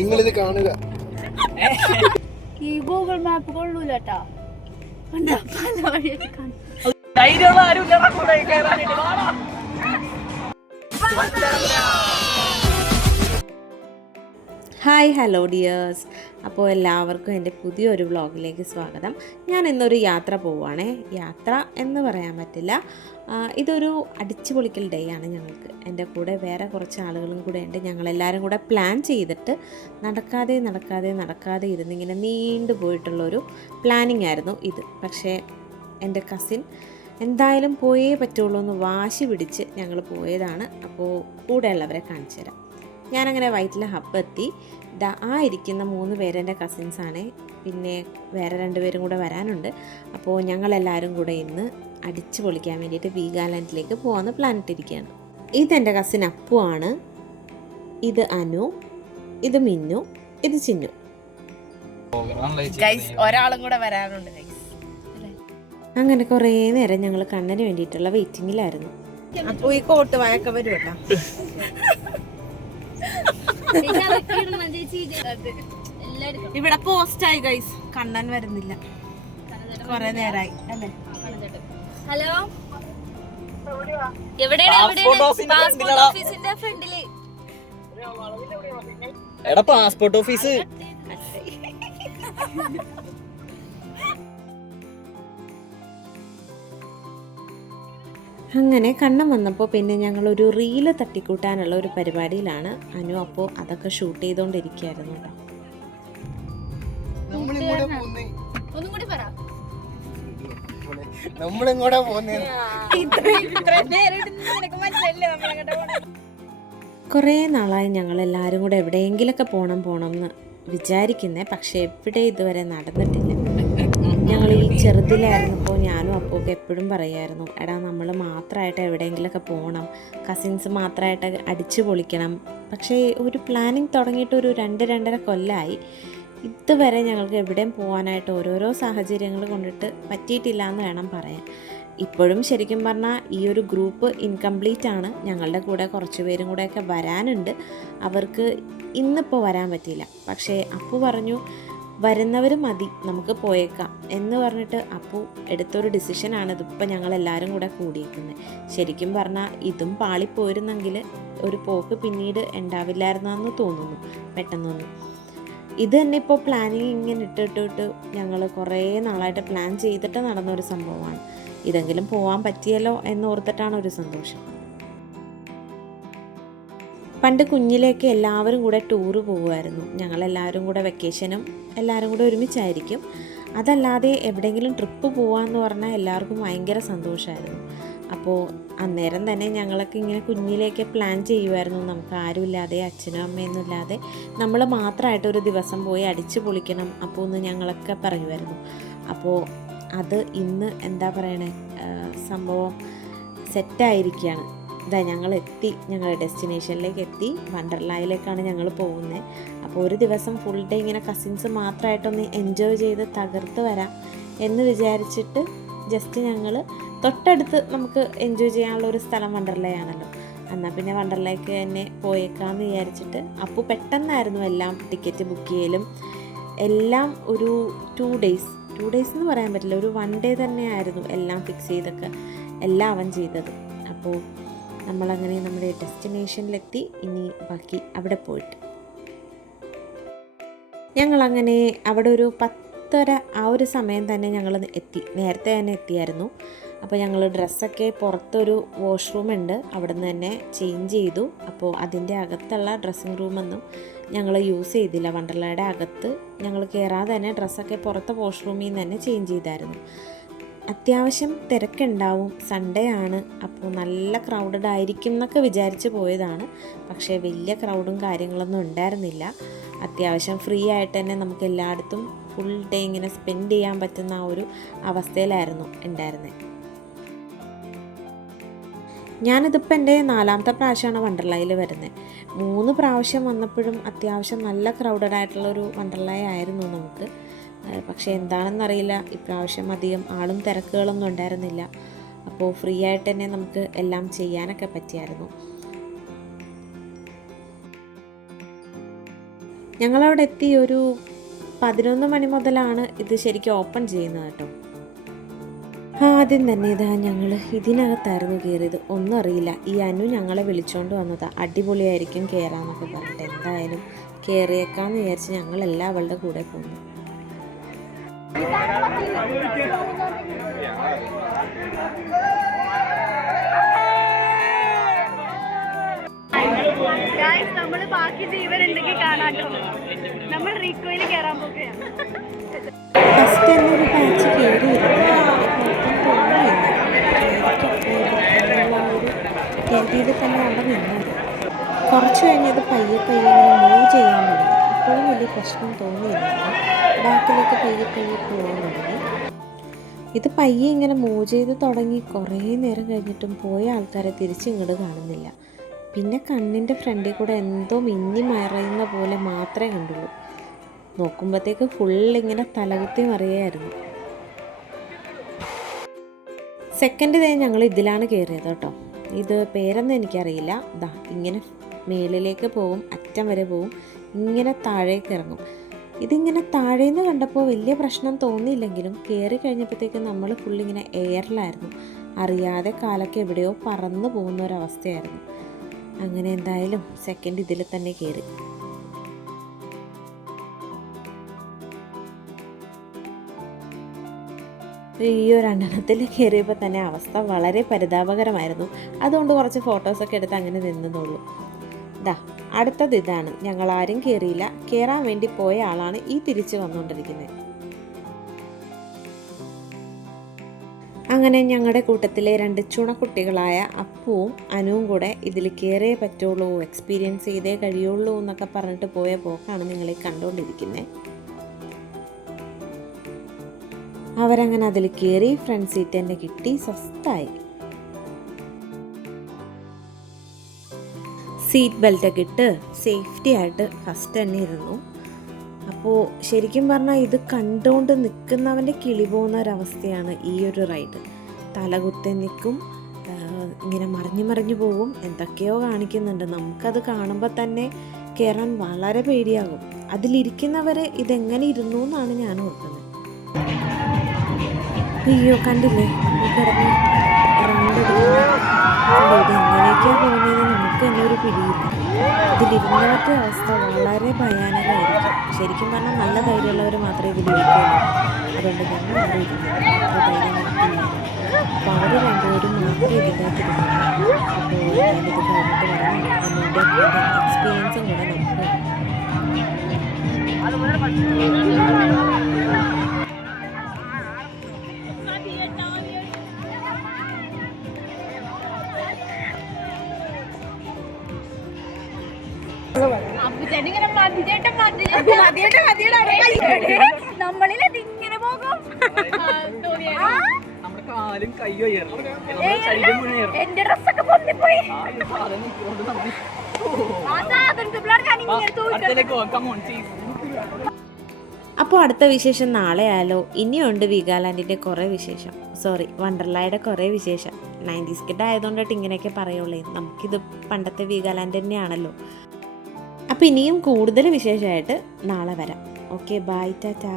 നിങ്ങളിത് കാണുക. ഈ ഗൂഗിൾ മാപ്പ് കൊള്ളൂലട്ടാ. Hi hello dears. അപ്പോൾ എല്ലാവർക്കും എൻ്റെ പുതിയൊരു വ്ളോഗിലേക്ക് സ്വാഗതം. ഞാൻ ഇന്നൊരു യാത്ര പോവുകയാണേ. യാത്ര എന്ന് പറയാൻ പറ്റില്ല, ഇതൊരു അടിച്ചു പൊളിക്കൽ ഡേ ആണ് ഞങ്ങൾക്ക്. എൻ്റെ കൂടെ വേറെ കുറച്ച് ആളുകളും കൂടെ ഉണ്ട്. ഞങ്ങളെല്ലാവരും കൂടെ പ്ലാൻ ചെയ്തിട്ട് നടക്കാതെ ഇരുന്നിങ്ങനെ നീണ്ടു പോയിട്ടുള്ളൊരു പ്ലാനിങ് ആയിരുന്നു ഇത്. പക്ഷേ എൻ്റെ കസിൻ എന്തായാലും പോയേ പറ്റുള്ളൂ എന്ന് വാശി പിടിച്ച് ഞങ്ങൾ പോയതാണ്. അപ്പോൾ കൂടെയുള്ളവരെ കാണിച്ചു തരാം. ഞാനങ്ങനെ വൈറ്റില ഹബ്ബ് എത്തി. ആ ഇരിക്കുന്ന 3 പേരെൻ്റെ കസിൻസാണ്. പിന്നെ വേറെ 2 പേരും കൂടെ വരാനുണ്ട്. അപ്പോൾ ഞങ്ങളെല്ലാവരും കൂടെ ഇന്ന് അടിച്ചു പൊളിക്കാൻ വേണ്ടിയിട്ട് വീഗാലാൻഡിലേക്ക് പോകാമെന്ന് പ്ലാൻ ഇട്ടിരിക്കുകയാണ്. ഇതെൻ്റെ കസിൻ അപ്പു ആണ്, ഇത് അനു, ഇത് മിന്നു, ഇത് ചിന്നു. ഒരാളും കൂടെ വരാനുണ്ട്. അങ്ങനെ കുറേ നേരം ഞങ്ങൾ കണ്ണന് വേണ്ടിയിട്ടുള്ള വെയിറ്റിങ്ങിലായിരുന്നു. അപ്പോൾ ഈ കോട്ട് വായൊക്കെ വരും കേട്ടോ. ഇവിടെ പോസ്റ്റായി ഗൈസ്, കണ്ണൻ വരുന്നില്ല, കുറെ നേരായി അല്ലേ. Hello, passport office. അങ്ങനെ കണ്ണം വന്നപ്പോൾ പിന്നെ ഞങ്ങളൊരു റീല് തട്ടിക്കൂട്ടാനുള്ള ഒരു പരിപാടിയിലാണ്. അനു അപ്പോൾ അതൊക്കെ ഷൂട്ട് ചെയ്തുകൊണ്ടിരിക്കുകയായിരുന്നു കേട്ടോ. കുറേ നാളായി ഞങ്ങളെല്ലാവരും കൂടെ എവിടെയെങ്കിലൊക്കെ പോകണം എന്ന് വിചാരിക്കുന്നേ, പക്ഷേ എവിടെ ഇതുവരെ നടന്നിട്ടില്ല. ഞങ്ങൾ ഈ ചെറുതിലായിരുന്നപ്പോൾ ഞാനും അപ്പൊക്കെ എപ്പോഴും പറയുമായിരുന്നു, എടാ നമ്മൾ മാത്രമായിട്ട് എവിടെയെങ്കിലുമൊക്കെ പോകണം, കസിൻസ് മാത്രമായിട്ട് അടിച്ചു പൊളിക്കണം. പക്ഷേ ഒരു പ്ലാനിങ് തുടങ്ങിയിട്ട് ഒരു 2-2.5 കൊല്ലമായി. ഇതുവരെ ഞങ്ങൾക്ക് എവിടെയും പോകാനായിട്ട് ഓരോരോ സാഹചര്യങ്ങൾ കൊണ്ടിട്ട് പറ്റിയിട്ടില്ല എന്ന് വേണം പറയാൻ. ഇപ്പോഴും ശരിക്കും പറഞ്ഞാൽ ഈ ഒരു ഗ്രൂപ്പ് ഇൻകംപ്ലീറ്റ് ആണ്. ഞങ്ങളുടെ കൂടെ കുറച്ച് പേരും കൂടെയൊക്കെ വരാനുണ്ട്. അവർക്ക് ഇന്നിപ്പോൾ വരാൻ പറ്റിയില്ല. പക്ഷേ അപ്പു പറഞ്ഞു വരുന്നവർ മതി, നമുക്ക് പോയേക്കാം എന്ന് പറഞ്ഞിട്ട് അപ്പു എടുത്തൊരു ഡിസിഷനാണ് ഇതിപ്പോൾ ഞങ്ങളെല്ലാവരും കൂടെ കൂടിയിരിക്കുന്നത്. ശരിക്കും പറഞ്ഞാൽ ഇതും പാളിപ്പോയിരുന്നെങ്കിൽ ഒരു പോക്ക് പിന്നീട് ഉണ്ടാവില്ലായിരുന്നെന്ന് തോന്നുന്നു പെട്ടെന്നൊന്നും. ഇത് തന്നെ ഇപ്പോൾ പ്ലാനിങ് ഇങ്ങനെ ഇട്ടിട്ട് ഞങ്ങൾ കുറേ നാളായിട്ട് പ്ലാൻ ചെയ്തിട്ട് നടന്നൊരു സംഭവമാണ്. ഇതെങ്കിലും പോകാൻ പറ്റിയല്ലോ എന്നോർത്തിട്ടാണ് ഒരു സന്തോഷം. പണ്ട് കുഞ്ഞിലേക്ക് എല്ലാവരും കൂടെ ടൂറ് പോകുമായിരുന്നു. ഞങ്ങളെല്ലാവരും കൂടെ വെക്കേഷനും എല്ലാവരും കൂടെ ഒരുമിച്ചായിരിക്കും. അതല്ലാതെ എവിടെയെങ്കിലും ട്രിപ്പ് പോകാമെന്ന് പറഞ്ഞാൽ എല്ലാവർക്കും ഭയങ്കര സന്തോഷമായിരുന്നു. അപ്പോൾ അന്നേരം തന്നെ ഞങ്ങളൊക്കെ ഇങ്ങനെ കുഞ്ഞിലേക്ക് പ്ലാൻ ചെയ്യുമായിരുന്നു. നമുക്ക് ആരുമില്ലാതെ, അച്ഛനും അമ്മയൊന്നും ഇല്ലാതെ നമ്മൾ മാത്രമായിട്ടൊരു ദിവസം പോയി അടിച്ചു പൊളിക്കണം അപ്പോൾ ഒന്ന് ഞങ്ങളൊക്കെ പറയുമായിരുന്നു. അപ്പോൾ അത് ഇന്ന് എന്താ പറയണേ, സംഭവം സെറ്റായിരിക്കുകയാണ്. ഇതാ ഞങ്ങൾ ഞങ്ങളുടെ ഡെസ്റ്റിനേഷനിലേക്ക് എത്തി. വണ്ടർലായിലേക്കാണ് ഞങ്ങൾ പോകുന്നത്. അപ്പോൾ ഒരു ദിവസം ഫുൾ ഡേ ഇങ്ങനെ കസിൻസ് മാത്രമായിട്ടൊന്ന് എൻജോയ് ചെയ്ത് തകർത്ത് വരാം എന്ന് വിചാരിച്ചിട്ട് ജസ്റ്റ് ഞങ്ങൾ തൊട്ടടുത്ത് നമുക്ക് എൻജോയ് ചെയ്യാനുള്ള ഒരു സ്ഥലം വണ്ടർലയാണല്ലോ, എന്നാൽ പിന്നെ വണ്ടർലയ്ക്ക് തന്നെ പോയേക്കാമെന്ന് വിചാരിച്ചിട്ട് അപ്പു പെട്ടെന്നായിരുന്നു എല്ലാം ടിക്കറ്റ് ബുക്ക് ചെയ്യലും എല്ലാം. ഒരു 2 ഡേയ്സ് എന്ന് പറയാൻ പറ്റില്ല, ഒരു 1 ഡേ തന്നെയായിരുന്നു എല്ലാം ഫിക്സ് ചെയ്തൊക്കെ എല്ലാം അവൻ ചെയ്തത്. അപ്പോൾ നമ്മളങ്ങനെ നമ്മുടെ ഡെസ്റ്റിനേഷനിലെത്തി. ഇനി ബാക്കി അവിടെ പോയിട്ട് ഞങ്ങളങ്ങനെ അവിടെ ഒരു 10:30 ആ ഒരു സമയം തന്നെ ഞങ്ങൾ എത്തി. നേരത്തെ തന്നെ എത്തിയായിരുന്നു. അപ്പോൾ ഞങ്ങൾ ഡ്രസ്സൊക്കെ പുറത്തൊരു വാഷ്റൂം ഉണ്ട്, അവിടെ നിന്ന് തന്നെ ചേഞ്ച് ചെയ്തു. അപ്പോൾ അതിൻ്റെ അകത്തുള്ള ഡ്രസ്സിങ് റൂമൊന്നും ഞങ്ങൾ യൂസ് ചെയ്തില്ല. വണ്ടർലയുടെ അകത്ത് ഞങ്ങൾ കയറാതെ തന്നെ ഡ്രസ്സൊക്കെ പുറത്തെ വാഷ്റൂമിൽ നിന്ന് തന്നെ ചേഞ്ച് ചെയ്തായിരുന്നു. അത്യാവശ്യം തിരക്കുണ്ടാവും, സൺഡേ ആണ്, അപ്പോൾ നല്ല ക്രൗഡഡ് ആയിരിക്കും എന്നൊക്കെ വിചാരിച്ച് പോയതാണ്. പക്ഷേ വലിയ ക്രൗഡും കാര്യങ്ങളൊന്നും ഉണ്ടായിരുന്നില്ല. അത്യാവശ്യം ഫ്രീ ആയിട്ട് തന്നെ നമുക്ക് എല്ലായിടത്തും ഫുൾ ഡേ ഇങ്ങനെ സ്പെൻഡ് ചെയ്യാൻ പറ്റുന്ന ആ ഒരു അവസ്ഥയിലായിരുന്നു ഉണ്ടായിരുന്നത്. ഞാനിതിപ്പോൾ എൻ്റെ 4ാമത്തെ പ്രാവശ്യമാണ് വണ്ടർലയിൽ വരുന്നത്. 3 പ്രാവശ്യം വന്നപ്പോഴും അത്യാവശ്യം നല്ല ക്രൗഡഡ് ആയിട്ടുള്ളൊരു വണ്ടർലയ ആയിരുന്നു നമുക്ക്. പക്ഷേ എന്താണെന്നറിയില്ല, ഇപ്രാവശ്യം അധികം ആളും തിരക്കുകളൊന്നും ഉണ്ടായിരുന്നില്ല. അപ്പോൾ ഫ്രീ ആയിട്ട് തന്നെ നമുക്ക് എല്ലാം ചെയ്യാനൊക്കെ പറ്റിയായിരുന്നു. ഞങ്ങളവിടെ എത്തി ഒരു 11 മണി മുതലാണ് ഇത് ശരിക്കും ഓപ്പൺ ചെയ്യുന്നത് കേട്ടോ. ആദ്യം തന്നെ ഇതാ ഞങ്ങൾ ഇതിനകത്തായിരുന്നു കയറിയത്. ഒന്നും അറിയില്ല, ഈ അനു ഞങ്ങളെ വിളിച്ചുകൊണ്ട് വന്നതാ. അടിപൊളിയായിരിക്കും കയറാന്നൊക്കെ പറഞ്ഞിട്ട് എന്തായാലും കയറിയേക്കാന്ന് വിചാരിച്ച് ഞങ്ങളെല്ലാം അവളുടെ കൂടെ പോകുന്നു. നമ്മള് ബാക്കി ജീവനുണ്ടെങ്കിൽ കാണാട്ടോ. നമ്മൾ റീക്കോയിൽ കയറാൻ പോകുകയാണ്. ഫസ്റ്റ് തന്നെ ഒരു ബാച്ച് കയറി രീതിയിൽ തന്നെ അവിടെ നിന്നത്. കുറച്ച് കഴിഞ്ഞത് പയ്യെ ഇങ്ങനെ മൂവ് ചെയ്യാൻ തുടങ്ങി. ഇപ്പോഴും വലിയ പ്രശ്നം തോന്നിയില്ല. ബാക്കിലേക്ക് പയ്യെ പോകാൻ തുടങ്ങി. ഇത് പയ്യെ ഇങ്ങനെ മൂവ് ചെയ്ത് തുടങ്ങി കുറേ നേരം കഴിഞ്ഞിട്ടും പോയ ആൾക്കാരെ തിരിച്ചിങ്ങോട്ട് കാണുന്നില്ല. പിന്നെ കണ്ണിൻ്റെ ഫ്രണ്ടിൽ കൂടെ എന്തോ മിന്നി മറയുന്ന പോലെ മാത്രമേ കണ്ടുള്ളൂ. നോക്കുമ്പോഴത്തേക്ക് ഫുള്ളിങ്ങനെ തലകുത്തി മറിയായിരുന്നു. സെക്കൻഡ് ഡേ ഞങ്ങൾ ഇതിലാണ് കയറിയത് കേട്ടോ. ഇത് പേരൊന്നും എനിക്കറിയില്ല. ദാ ഇങ്ങനെ മേളിലേക്ക് പോവും, അറ്റം വരെ പോവും, ഇങ്ങനെ താഴേക്ക് ഇറങ്ങും. ഇതിങ്ങനെ താഴേന്ന് കണ്ടപ്പോൾ വലിയ പ്രശ്നം തോന്നിയില്ലെങ്കിലും കയറി കഴിഞ്ഞപ്പോഴത്തേക്ക് നമ്മൾ ഫുള്ളിങ്ങനെ എയറിലായിരുന്നു. അറിയാതെ കാലൊക്കെ എവിടെയോ പറന്നു പോകുന്ന ഒരവസ്ഥയായിരുന്നു. അങ്ങനെ എന്തായാലും സെക്കൻഡ് ഇതിൽ തന്നെ കയറി. ഈ ഒരു എണ്ണത്തിൽ കയറിയപ്പോൾ തന്നെ അവസ്ഥ വളരെ പരിതാപകരമായിരുന്നു. അതുകൊണ്ട് കുറച്ച് ഫോട്ടോസൊക്കെ എടുത്ത് അങ്ങനെ നിന്നതുള്ളൂ. ദാ അടുത്തത് ഇതാണ്. ഞങ്ങൾ ആരും കയറിയില്ല. കയറാൻ വേണ്ടി പോയ ആളാണ് ഈ തിരിച്ചു വന്നുകൊണ്ടിരിക്കുന്നത്. അങ്ങനെ ഞങ്ങളുടെ കൂട്ടത്തിലെ 2 ചുണക്കുട്ടികളായ അപ്പുവും അനുവും കൂടെ ഇതിൽ കയറിയേ പറ്റുള്ളൂ, എക്സ്പീരിയൻസ് ചെയ്തേ കഴിയുള്ളൂ എന്നൊക്കെ പറഞ്ഞിട്ട് പോയ പോക്കാണ് നിങ്ങളീ കണ്ടുകൊണ്ടിരിക്കുന്നത്. അവരങ്ങനെ അതിൽ കയറി. ഫ്രണ്ട് സീറ്റ് തന്നെ കിട്ടി, സ്വസ്ഥായി. സീറ്റ് ബെൽറ്റൊക്കെ ഇട്ട് സേഫ്റ്റി ആയിട്ട് ഫസ്റ്റ് തന്നെ ഇരുന്നു. അപ്പോൾ ശരിക്കും പറഞ്ഞാൽ ഇത് കണ്ടുകൊണ്ട് നിൽക്കുന്നവൻ്റെ കിളി പോകുന്ന ഒരവസ്ഥയാണ് ഈ ഒരു റൈഡ്. തലകുത്തി നിൽക്കും, ഇങ്ങനെ മറിഞ്ഞു പോകും, എന്തൊക്കെയോ കാണിക്കുന്നുണ്ട്. നമുക്കത് കാണുമ്പോൾ തന്നെ കയറാൻ വളരെ പേടിയാകും. അതിലിരിക്കുന്നവർ ഇതെങ്ങനെ ഇരുന്നു എന്നാണ് ഞാൻ ഓർക്കുന്നത്. അയ്യോ കണ്ടില്ലേ ഈ കിടന്ന് റൗണ്ട് ഇത് എങ്ങനെയൊക്കെയാണ് പോകുന്നതെന്ന് നമുക്ക് തന്നെ ഒരു പിടിയില്ല. ഇതിലിരുന്നവരുടെ അവസ്ഥ വളരെ ഭയാനകമായിരിക്കും. ശരിക്കും പറഞ്ഞാൽ നല്ല ധൈര്യമുള്ളവർ മാത്രമേ ഇതിലിരിക്കുള്ളൂ. അതുകൊണ്ട് ഞങ്ങൾ അവിടെ ഇരുന്നത് അത്ര ധൈര്യം നടക്കില്ല. അപ്പോൾ അവർ രണ്ടുപേരും മാത്രമേ ഇതിനകത്തിരുന്നു. അപ്പോൾ ഞാനിത് കഴിഞ്ഞിട്ട് വരണം. എൻ്റെ എക്സ്പീരിയൻസും കൂടെ നമുക്ക് നമ്മളിതിങ്ങനെ പോകും. എന്റെ ഡ്രസ്സൊക്കെ പൊന്തിപ്പോയി. അപ്പോൾ അടുത്ത വിശേഷം നാളെ ആയാലോ. ഇനിയുണ്ട് വീഗാലാൻഡിൻ്റെ കുറേ വിശേഷം, വണ്ടർലായുടെ കുറേ വിശേഷം. 90s കിഡ് ആയതുകൊണ്ടിട്ട് ഇങ്ങനെയൊക്കെ പറയുള്ളേ. നമുക്കിത് പണ്ടത്തെ വീഗാലാൻഡ് തന്നെയാണല്ലോ. അപ്പോൾ ഇനിയും കൂടുതൽ വിശേഷമായിട്ട് നാളെ വരാം. Okay, bye, Tata.